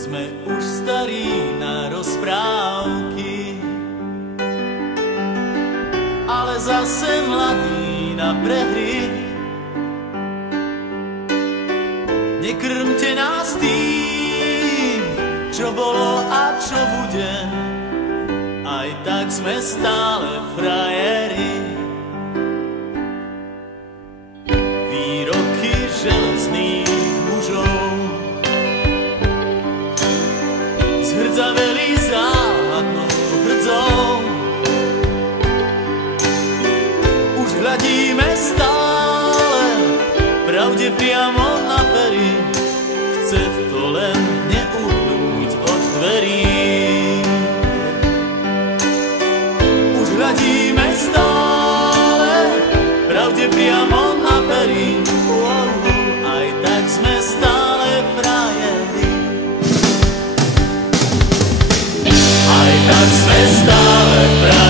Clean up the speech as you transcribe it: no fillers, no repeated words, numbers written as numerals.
Sme už starí na rozprávky, ale zase mladí na prehry. Nekrmte nás tým, čo bolo a čo bude, aj tak sme stále frajeri. Výroky železných mužov zhrdzaveli záhadnou hrdzou. Už hľadíme stále pravde priamo na pery, chce to len neuhnúť od dverí. Už hľadíme stále pravde priamo na pery, aj tak sme stále frajeri. Aj tak sme stále frajeri.